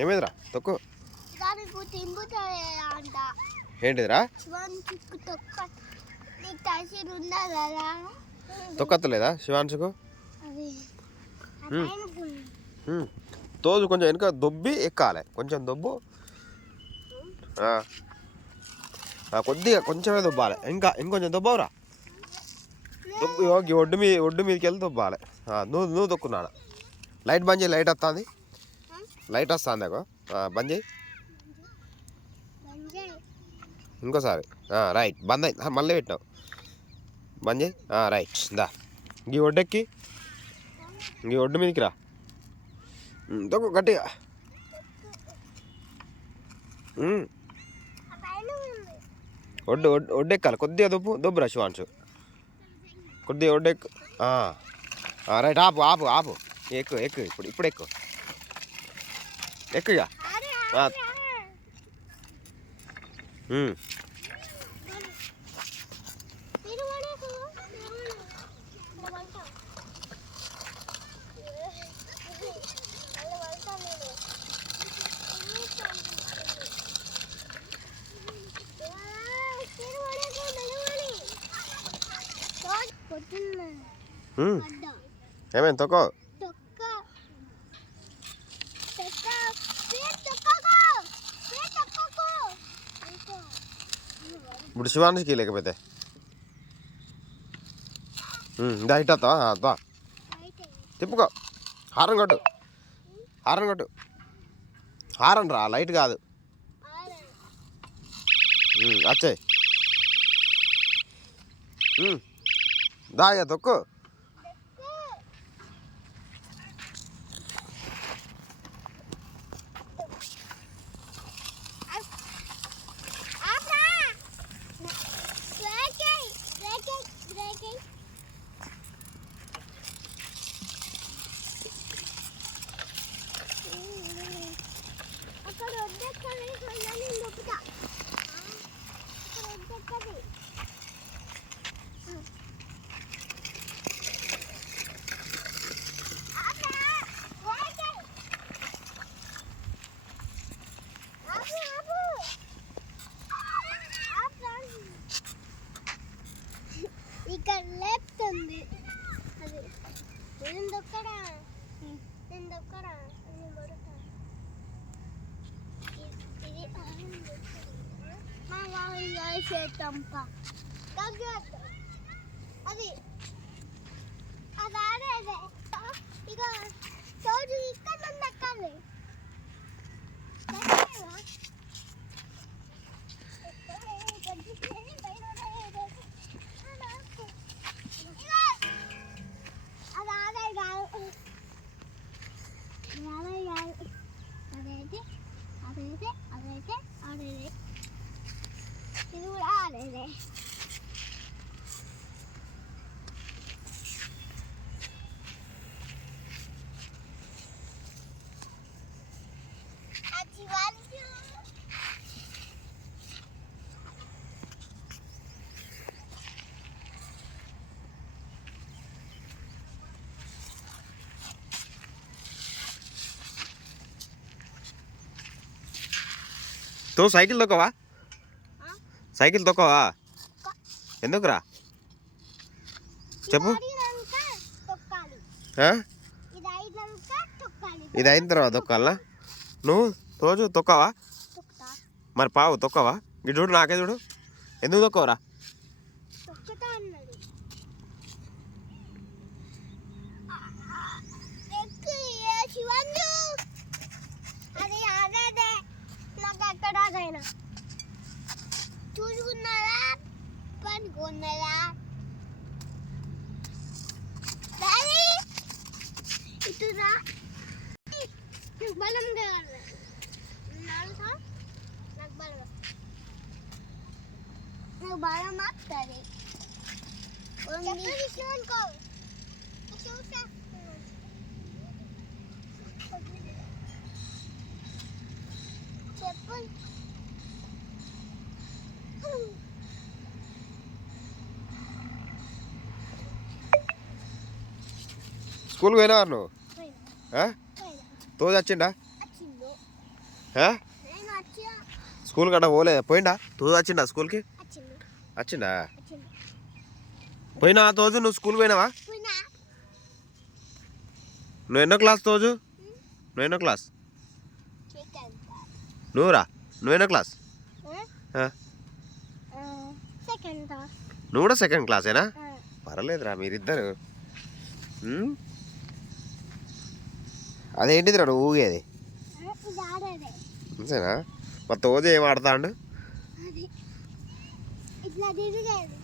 ఏమైందిరా తొక్కు ఏంటిదిరా తొక్కత్తలేదా శివాంశుకు తోజు కొంచెం వెనుక దొబ్బి ఎక్కాలి కొంచెం దొబ్బు కొద్దిగా కొంచెమే దొబ్బాలి ఇంకొంచెం దొబ్బవురా దొబ్బు ఒడ్డు మీదకి వెళ్ళి దొబ్బాలి నువ్వు దొక్కున్నాడు లైట్ బంద్ చేయి లైట్ వస్తుంది బంద్ చేయి ఇంకోసారి రైట్ బంద్ అయింది మళ్ళీ పెట్టినావు బంద్ చేయి రైట్ దా ఈ ఒడ్డెక్కి ఈ ఒడ్డు మీదకి రా దొక్కు గట్టిగా ఒడ్డెక్కాలి కొద్దిగా దొబ్బురా శివాంశు కొద్దిగా ఒడ్డెక్కు రైట్ ఆపు ఎక్కు ఇప్పుడు ఎక్కు ఇక ఏమైంది తొక్కో ఇప్పుడు శివాంశకి లేకపోతే ఇట వస్తావా తిప్పుకో హారన్ కొట్టు హారన్ రా లైట్ కాదు వచ్చాయి దాగా తొక్కు ఇక్కడ లేపుతుంది అది ఎందుకడా ఇది మా వాళ్ళు చేతంప అది అది ఆడేదే ఇక చోటు ఇక్కడ ఎక్కాలి ఇది కూడా ఆడేదే తో సైకిల్ తొక్కవా ఎందుకురా చెప్పు ఇది అయిన తర్వాత తొక్కాలనా నువ్వు రోజు తొక్కవా మరి పావు తొక్కవా ఇటు చూడు నాకే చూడు ఎందుకు తొక్కవరా చూసుకున్నారా పనుకున్నారా ఇటురా బలం నాకు బలం వస్తుంది చెప్పు స్కూల్కి పోయినావా నువ్వు పోయినా తోజు వచ్చిండా వచ్చిండు ఆ? నేను వచ్చిన స్కూల్ కట్ట పోలే పోయిండా తోజు వచ్చిండా స్కూల్కి వచ్చిండు వచ్చిండా వచ్చిండు పోయినా తోజు నువ్వు స్కూల్ పోయినావా పోయినా నువ్వు ఎన్నో క్లాస్ తోజు నువ్వు ఎన్నో క్లాస్ చికెన్ నువ్వురా నువ్వెన్నో క్లాస్ ఆ? సెకండ్ నువ్వు కూడా సెకండ్ క్లాసేనా పర్వాలేదురా మీరిద్దరు అదేంటిదిరా నువ్వు ఊగేది ఇది ఆడేదే అంతేనా మరి తోజు ఏం ఆడతాండు అది ఇట్లా తిరిగేది